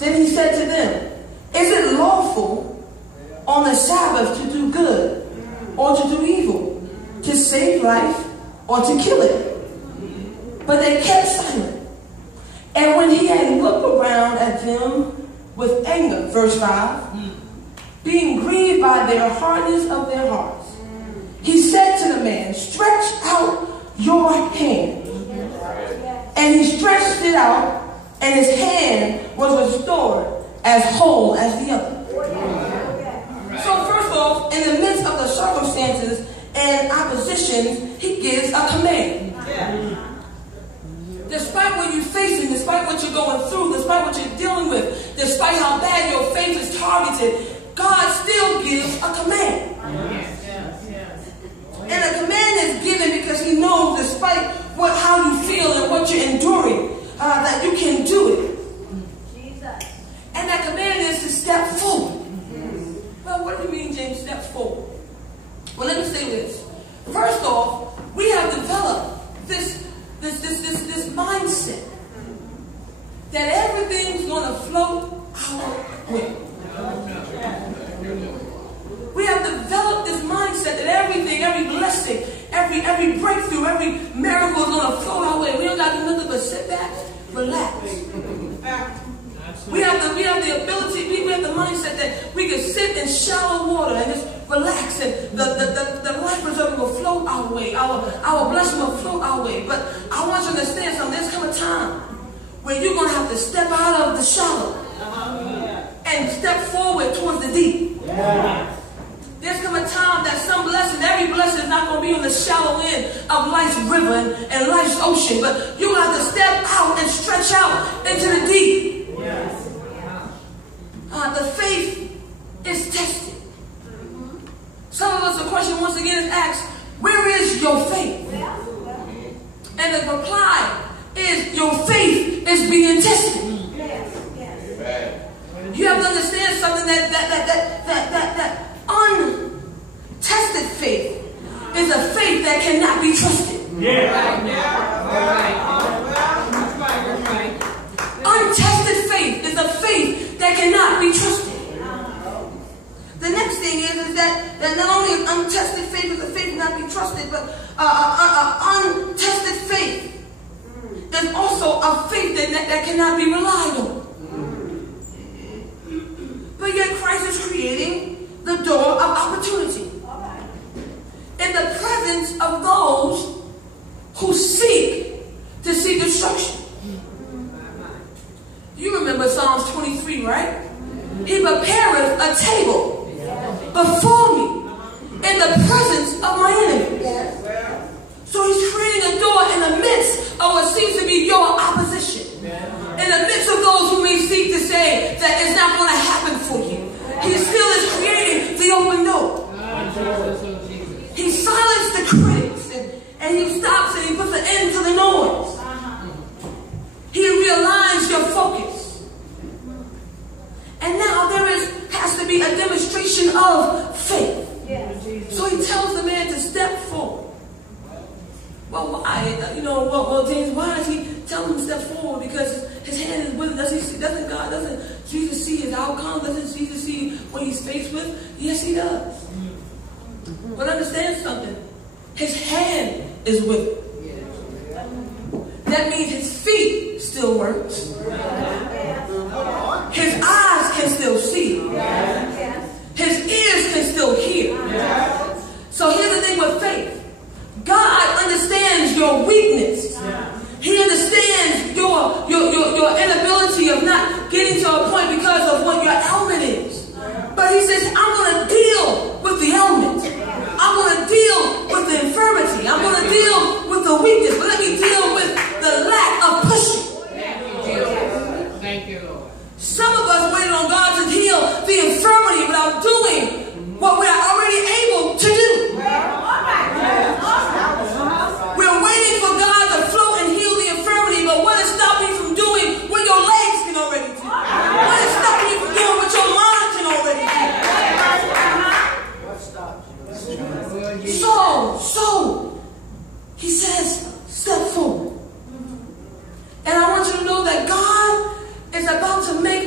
Then he said to them, is it lawful on the Sabbath to do good or to do evil, to save life or to kill it? But they kept silent. And when he had looked around at them with anger, verse 5, being grieved by their hardness of their hearts, he said to the man, stretch out your hand. And he stretched it out, and his hand was restored as whole as the other. So first off, in the midst of the circumstances and opposition, he gives a command. Despite what you're facing, despite what you're going through, despite what you're dealing with, despite how bad your faith is targeted, God still gives a command. And a command is given because he knows despite how you feel and what you're enduring, that you can do it. And that command is to step forward. Well, what do you mean, James, step forward? Well, let me say this. First off, we have developed this mindset that everything's going to float our way. We have developed this mindset that everything, every blessing, every breakthrough, every miracle is going to float our way. We don't got to do nothing but sit back, relax. We have the ability, we have the mindset that we can sit in shallow water and just relax, and the life preserver will float our way. Our blessing will float our way. But I want you to understand something. There's come a time where you're going to have to step out of the shallow and step forward towards the deep. There's come a time that some blessing, every blessing is not going to be on the shallow end of life's river and life's ocean, but you have to step out and stretch out into the deep. The faith is tested. Some of us, the question once again is asked, where is your faith? And the reply is, your faith is being tested. You have to understand something that untested faith is a faith that cannot be trusted. Untested faith is a faith that cannot be trusted. The next thing is that not only untested faith is a faith that cannot be trusted, but untested faith is also a faith that cannot be relied on. But yet Christ is creating the door of opportunity in the presence of those who seek to see destruction. You remember Psalms 23, right? He prepareth a table before me in the presence of my enemies. So he's creating a door in the midst of what seems to be your opposition. In the midst of those who may seek to say that it's not going to happen for you, he still is creating the open door. He silenced the critics and he stops and he puts an end to the noise. He realigns your focus. And now there has to be a demonstration of faith. So he tells the man to step forward. Well, why? Well, James, why does he tell him to step forward? Because his hand is with him. Doesn't Jesus see his outcome? Doesn't Jesus see what he's faced with? Yes, he does. But understand something. His hand is with him. That means his feet still works. His eyes can still see. His ears can still hear. So here's the thing with faith. God understands your weakness. He understands your inability of not getting to a point because of what your ailment is. But he says, I'm going to deal with the ailment. I'm going to deal with the infirmity. I'm going to deal with the weakness. But let me deal with the lack of pushing. Thank you, Lord. Some of us waited on God to heal the infirmity without doing what we are already able to do. We're waiting for God to float and heal the infirmity, but what is stopping you from doing what your legs can already do? What is stopping you from doing what your mind can already do? So, he says, step forward. And I want you to know that God is about to make a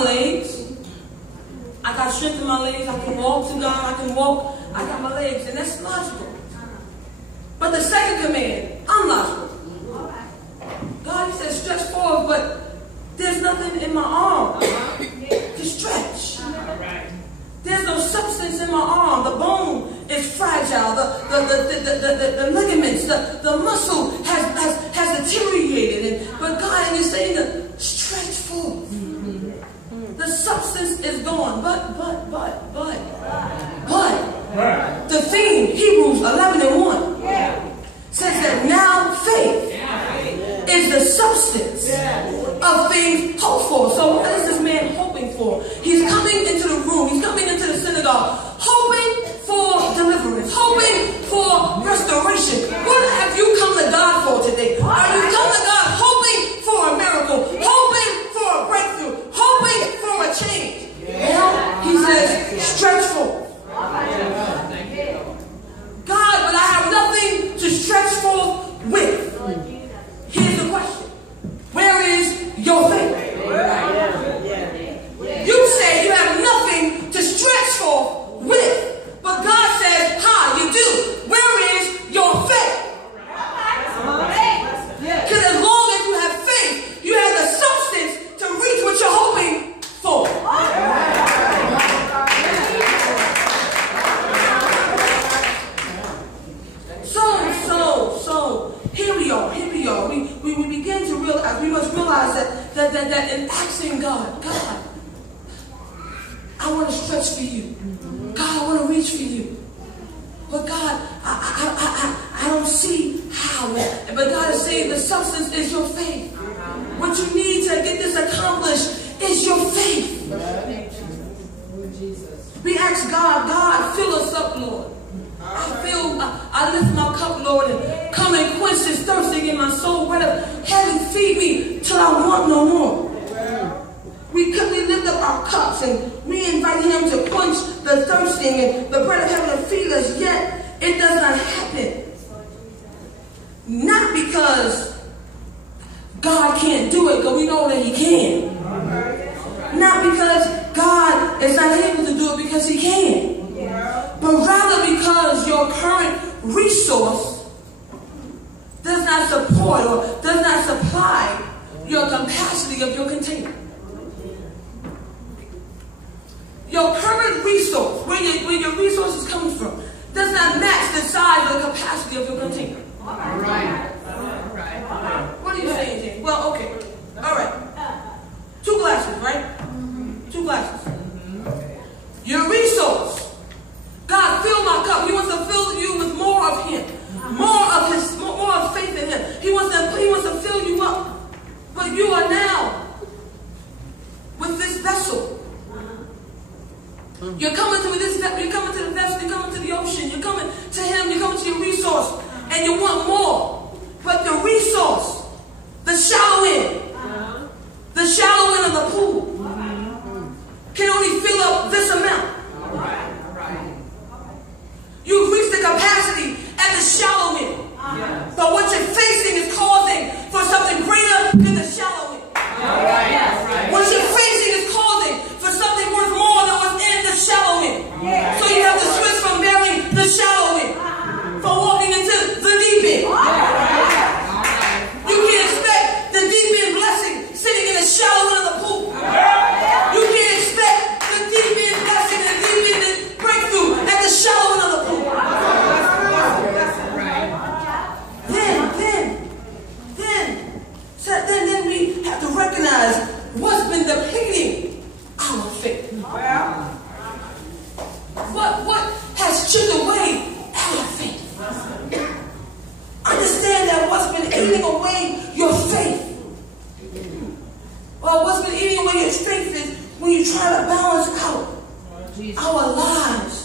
my legs. I got strength in my legs. I can walk to God. I can walk. I got my legs. And that's logical. But the second command, unlogical. God, he says, stretch forth, but there's nothing in my arm to stretch. There's no substance in my arm. The bone is fragile. The ligaments, the muscle has deteriorated. But God, and he's saying to stretch forth. The substance is gone. But. The theme, Hebrews 11:1, says that now faith is the substance of things hoped for. So what is this man hoping for? He's coming into the room. He's coming into the synagogue, hoping for deliverance, hoping for restoration. What have you come to God for today? Are you come to God hoping for a miracle, hoping for a breakthrough, hoping for a change? Now he says, stretch forth. God, but I have nothing to stretch forth with. Here's the question. Where is your faith? You say you have nothing to stretch forth with. But God says, you do. Where is your faith? Because as long as you have faith, you have the substance to reach what you're hoping for. So here we are. We begin to realize, we must realize that in asking God, I want to stretch for you. God, I want to reach for you. But God, I don't see how. But God is saying the substance is your faith. What you need to get this accomplished is your faith. We ask God, fill us up, Lord. I lift my cup, Lord, and come and quench this thirsting in my soul. Whether heaven feed me till I want no more. We lift up our cups and we invite him to quench the thirsting and the bread of heaven to feed us, yet it does not happen. Not because God can't do it, because we know that he can. Not because God is not able to do it, because he can. But rather because your current resource does not support or does not supply your capacity of your container. Your current resource, where your resources come from, does not match the size or the capacity of your container. All right. What are you saying, James? Well, okay. All right. 2 glasses, right? 2 glasses. Your resource. God, fill my cup. He wants to fill you with more of him. More of faith in him. He wants to fill you up. But you are now with this vessel. You're coming to this vessel, you're coming to the vessel, you're coming to the ocean, you're coming to him, you're coming to your resource, and you want more. But the resource, the shallow end of the pool, can only fill up this amount. You've reached the capacity at the shallow end. But what you're facing is causing for something greater than the shallow end. What you're facing is causing for something worth more than what's in the shallow end. So you have to switch from bearing the shallow end for walking into the deep end. You can't expect the deep end blessing sitting in the shallow end of the pool. You can't expect the deep end blessing and the deep end breakthrough at the shallow end of the pool. Then we have to recognize what's been depleting our faith. What has chipped away our faith? Understand that what's been eating away your faith, or what's been eating away your strength, is when you try to balance out our lives.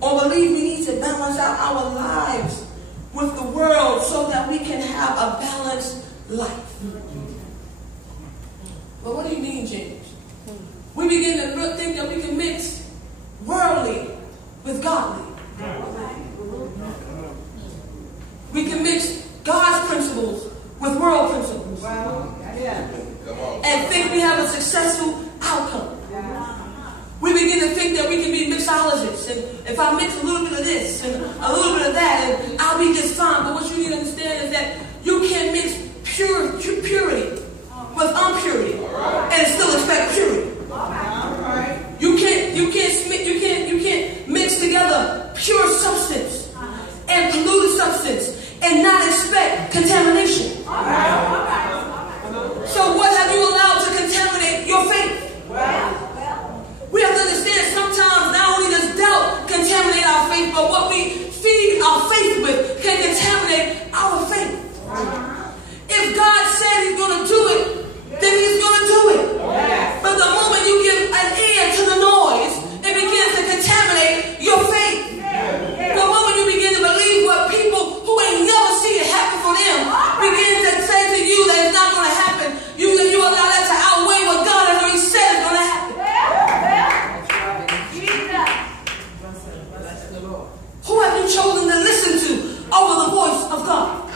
Or believe we need to balance out our lives with the world so that we can have a balanced life. But what do you mean, James? We begin to think that we can mix worldly with godly. We can mix God's principles with world principles. And think we have a successful outcome. We begin to think that we can be mixologists, and if I mix a little bit of this and a little bit of that, and I'll be just fine. But what you need to understand is that you can't mix purity with impurity and still expect purity. You can't mix together pure substance and polluted substance and not expect contamination. So what have you allowed to contaminate your faith? We have to understand sometimes not only does doubt contaminate our faith, but what we feed our faith with can contaminate our faith. If God said he's going to do it, then he's going to do it. But the moment you give an ear to the noise, it begins to contaminate your faith. The moment you begin to believe what people who ain't never seen it happen for them begin to say to you that it's not going to happen, you allow that to outweigh what God has already said is going to happen. Who have you chosen to listen to over the voice of God?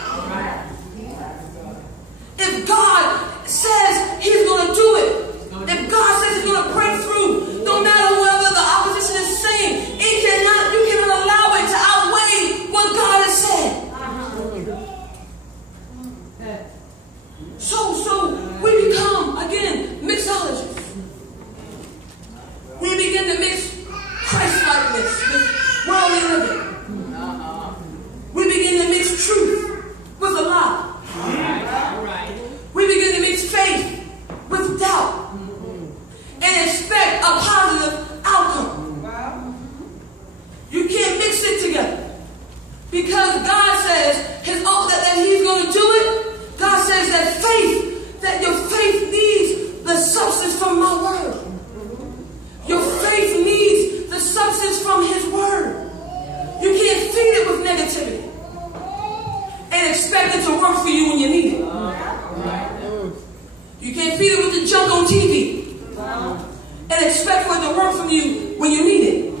If God says he's going to do it, if God says he's going to break through, no matter whatever the opposition is saying, you cannot allow it to outweigh what God has said. So we become, again, mixologists. We begin to mix Christ-likeness with worldly living. We begin to mix truth with a lie. We begin to mix faith with doubt and expect a positive outcome. You can't mix it together because God says that he's going to do it. God says that your faith needs the substance from my word. Your faith needs the substance from his word. You can't feed it with negativity and expect it to work for you when you need it. You can't feed it with the junk on TV and expect for it to work from you when you need it.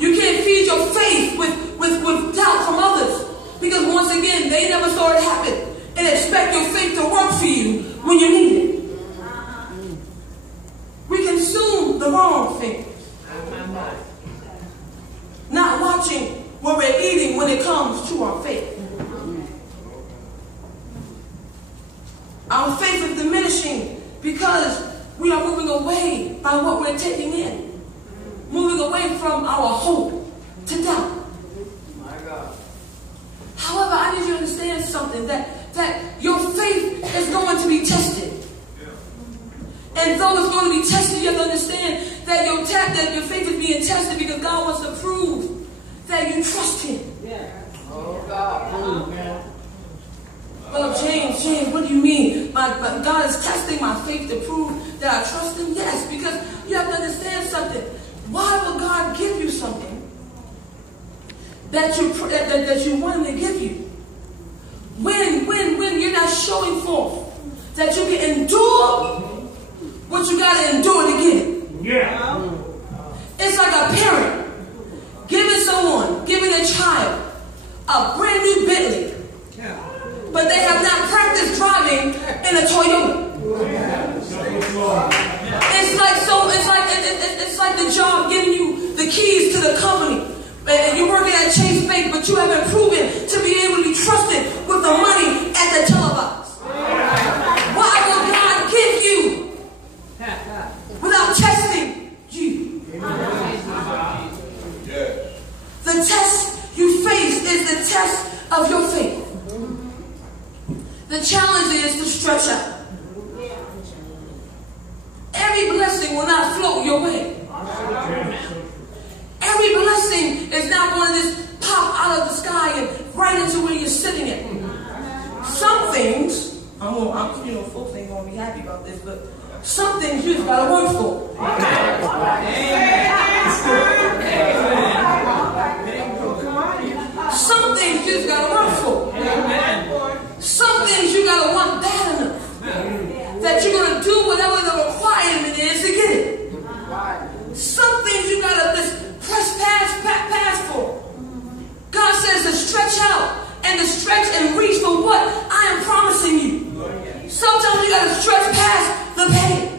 You can't feed your faith with doubt from others because once again, they never saw it happen and expect your faith to work for you when you need it. We consume the wrong things. Not watching what we're eating when it comes to our faith. Our faith is diminishing because we are moving away by what we're taking in. Moving away from our hope to doubt. My God. However, I need you to understand something, that your faith is going to be tested. And though it's going to be tested, you have to understand that your faith is being tested because God wants to prove that you trust him. Oh, God. Oh, James, what do you mean? God is testing my faith to prove that I trust him? Yes, because you have to understand something. Why would God give you something that you want him to give you when you're not showing forth that you can endure what you got to endure to get it? Yeah. It's like a parent giving a child a brand new Bentley. But they have not practiced driving in a Toyota. It's like the job giving you the keys to the company. And you're working at Chase Bank, but you haven't proven to be able to be trusted with the money at the telebox. Why will God give you without testing you? The test you face is the test of your faith. The challenge is to stretch out. Every blessing will not float your way. Every blessing is not going to just pop out of the sky and right into where you're sitting at. Some things, folks ain't going to be happy about this, but some things you just got to work for. Some things you just got to work for. Some things you got to want bad enough that you're going to do whatever the requirement is to get it. Some things you got to just press past for. God says to stretch out and to stretch and reach for what I am promising you. Sometimes you got to stretch past the pain.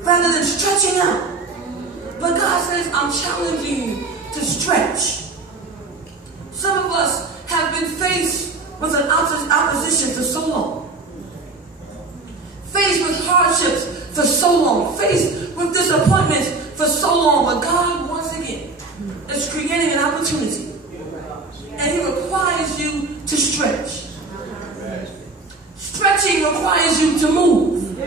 rather than stretching out. But God says, I'm challenging you to stretch. Some of us have been faced with an opposition for so long. Faced with hardships for so long. Faced with disappointments for so long. But God, once again, is creating an opportunity. And He requires you to stretch. Stretching requires you to move.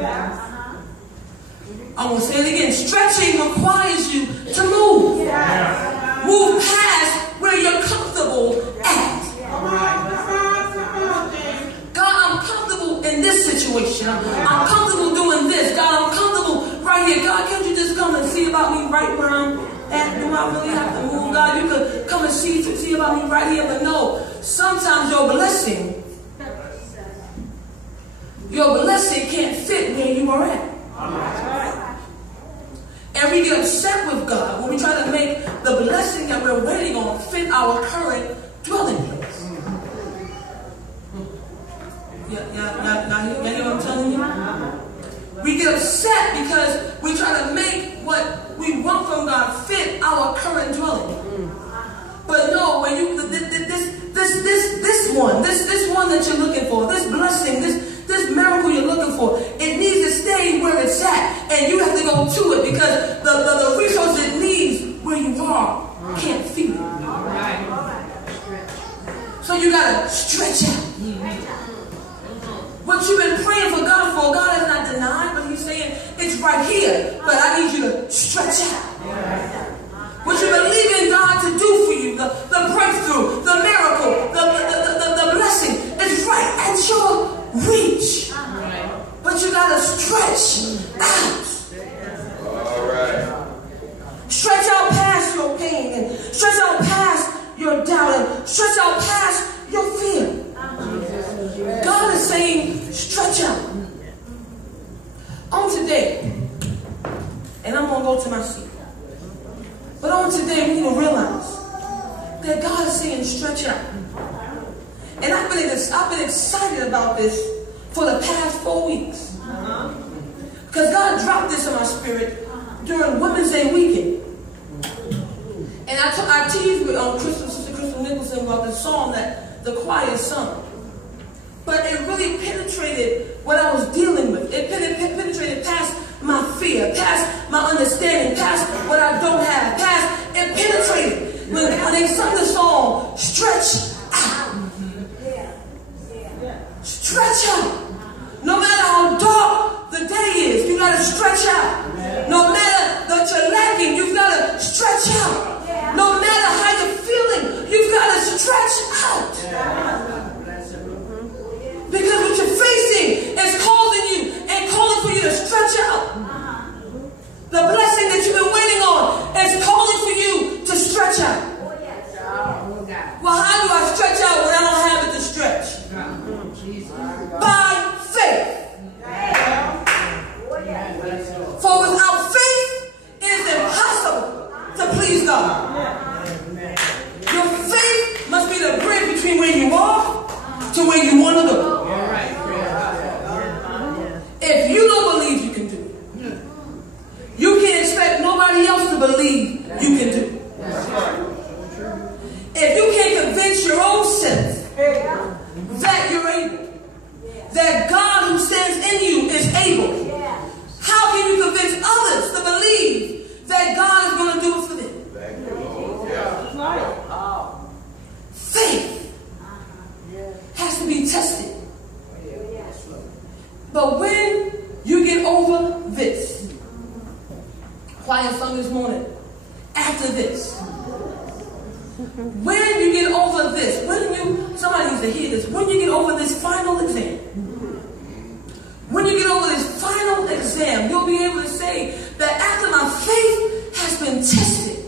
I'm going to say it again. Stretching requires you to move. Move past where you're comfortable at. God, I'm comfortable in this situation. I'm comfortable doing this. God, I'm comfortable right here. God, can't you just come and see about me right where I'm at? Do I really have to move? God, you could come and see about me right here. But no, sometimes your blessing can't fit where you are at. And we get upset with God when we try to make the blessing that we're waiting on fit our current dwelling place. Now you hear what I'm telling you? We get upset because we try to make what we want from God fit our current dwelling. But no, when you this one that you're looking for, this blessing, this miracle you're looking for, it needs to stay where it's at, and you have to go to it because the resource it needs where you are can't feed it. So you gotta stretch out. What you've been praying for, God has not denied, but He's saying it's right here. But I need you to stretch out. What you believe in God to do for you, the breakthrough, the miracle, the blessing, is right at your reach. But you gotta stretch out. All right. Stretch out past your pain, and stretch out past your doubt, and stretch out past your fear. God is saying, stretch out. On today, and I'm gonna go to my seat. But on today, we need to realize that God is saying, stretch out. And I've been excited about this for the past 4 weeks. Because God dropped this in my spirit during Women's Day weekend. And I teased with Sister Crystal Nicholson about the song that the choir sung. But it really penetrated what I was dealing with. It penetrated past my fear, past my understanding, past what I don't have, it penetrated. When they sung the song, stretch out. Stretch out. No matter how dark the day is, you got to stretch out. No matter that you're lacking, you've got to stretch out. No matter how you're feeling, you've got to stretch out. Because what you're facing is causing you and calling for you to stretch out. The blessing that you've been waiting on is calling for you to stretch out. Well, how do I stretch out when I don't have it to stretch? By faith. For without faith, it is impossible to please God. Your faith must be the bridge between where you are to where you want to go. If you don't believe you can do it, you can't expect nobody else to believe you can do it. If you can't convince your own self that you're able, that God who stands in you is able, how can you convince others to believe that God is going to do it for them? Faith has to be tested. But when you get over this, choir sung this morning, after this, when you get over this, somebody needs to hear this, when you get over this final exam, when you get over this final exam, you'll be able to say that after my faith has been tested,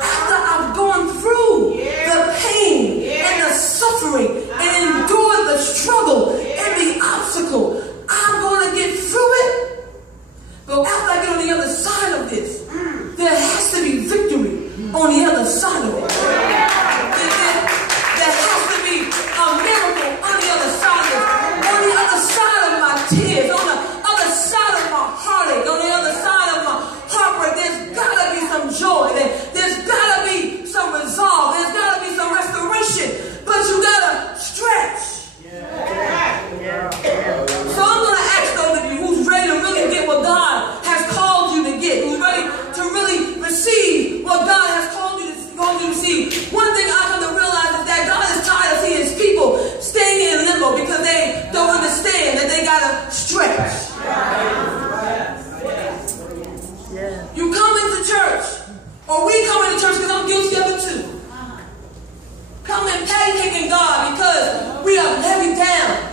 after I've gone through the pain and the suffering and endured the struggle and the obstacle, I'm going to get through it. But after I get on the other side of this, there has to be victory on the other side of it. There has to be a miracle on the other side of it. On the other side of my tears, on the other side of gotta stretch. You come into church, or we come into church because I'm guilty of it too. Come and pancake God because we are heavy down.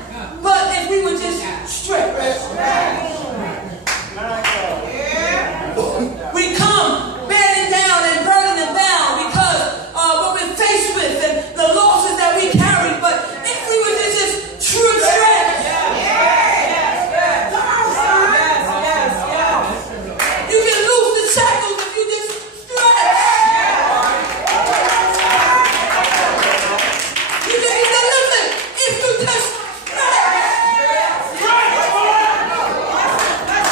But if we would just stretch. We come bearing down and burdened and bound because what we're faced with and the losses that we carry. But if we would just stretch. You can lose the shackles if you just stretch. You can be delivered if you just stretch.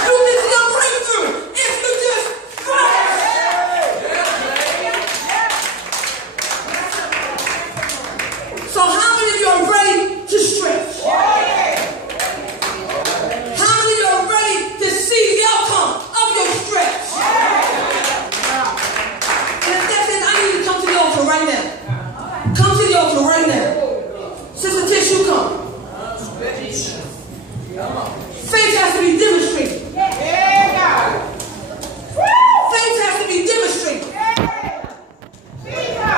You can see a breakthrough if you just stretch. So how many of you are ready to stretch? How many of you are ready to see the outcome of your stretch? And if that's it, I need you to come to the altar right now. Come to the altar right now. Sister Tish, you come. Faith has to be demonstrated. Faith has to be demonstrated.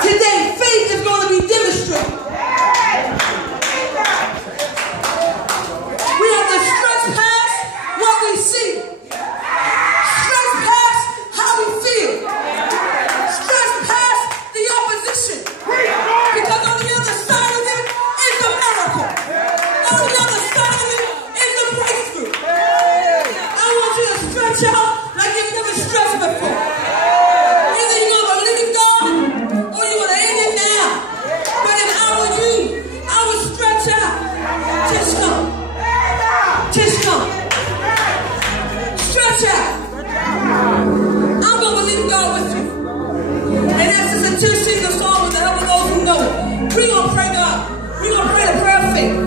Today, faith is going to be demonstrated. We have to stretch past what we see. Stretch past how we feel. Stretch past the opposition. Because on the other side of it is the miracle. On the other side of it is the breakthrough. I want you to stretch out like you've never stretched before. Either you're going to believe God or you're going to end it now. But if I were you, I would stretch out. Just come. Just come. Stretch out. I'm going to believe God with you. And as Sister Tish sings a song with the help of those who know it, we're going to pray God. We're going to pray the prayer of faith.